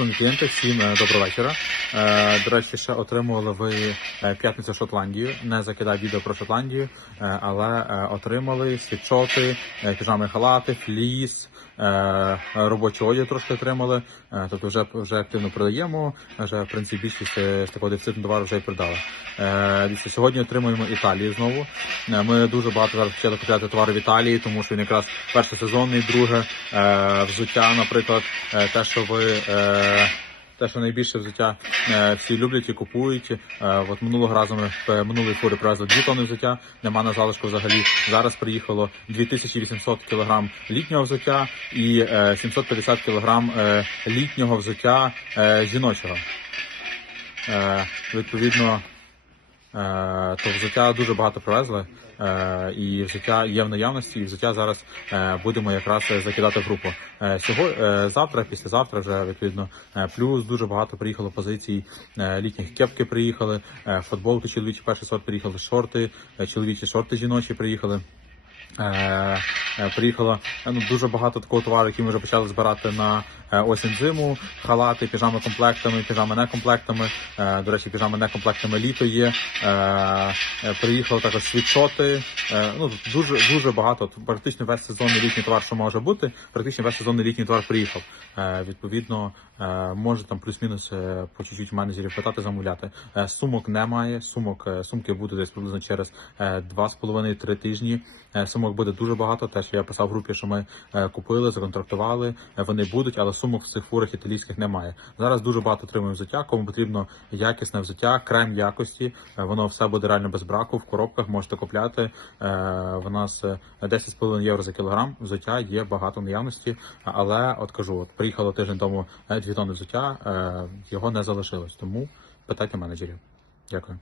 шановні всім е, доброго вечора. Е, До речі, ще отримували ви е, п'ятницю Шотландію. Не закидав відео про Шотландію, але отримали світшоти, піжами халати, фліс, робочий одяг трошки отримали. Тобто вже вже активно продаємо. Вже в принципі більшість з такого дефіцитного товару вже й продали. Сьогодні отримуємо Італію знову. Ми дуже багато зараз почали купляти товари в Італії, тому що він якраз перший сезонний, друге взуття, наприклад, те, що ви. Е, те, що найбільше взуття е, всі люблять і купують. Е, от минулого разу ми в минулої фури привезли 2 тонни взуття, нема на залишку взагалі. Зараз приїхало 2800 кг літнього взуття і е, 750 кг е, літнього взуття е, жіночого. Е, відповідно, е, то взуття дуже багато привезли. Е, і взуття є в наявності, і взуття зараз е, будемо якраз закидати в групу. Е, сього, е, завтра, післязавтра вже відповідно е, плюс дуже багато приїхало позицій е, літніх кепки приїхали, е, футболки чоловічі перший сорт приїхали, шорти, е, чоловічі шорти жіночі приїхали. Е, Приїхало е, ну, дуже багато такого товару, який ми вже почали збирати на е, осінь зиму. Халати, піжами комплектами, піжами некомплектами. До речі, піжами некомплектами літо є. Приїхало також світшоти. Ну дуже дуже багато. Практично весь сезонний літній товар, що може бути, практично весь сезонний літній товар приїхав. Відповідно, може там плюс-мінус по чуть-чуть менеджерів питати, замовляти. Сумок немає. Сумок сумки будуть десь приблизно через е, 2,5-3 тижні. Сумок буде дуже багато. Теж я писав групі, що ми е, купили, законтрактували. Е, Вони будуть, але сумок в цих фурах італійських немає. Зараз дуже багато отримуємо взуття. Кому потрібно якісне взуття, крем якості. Е, Воно все буде реально без браку. В коробках можете купляти. В нас е, 10,5 євро за кілограм. Взуття є багато наявності, але от кажу, от приїхало тиждень тому дві тонни взуття, його не залишилось. Тому питайте менеджерів. Дякую.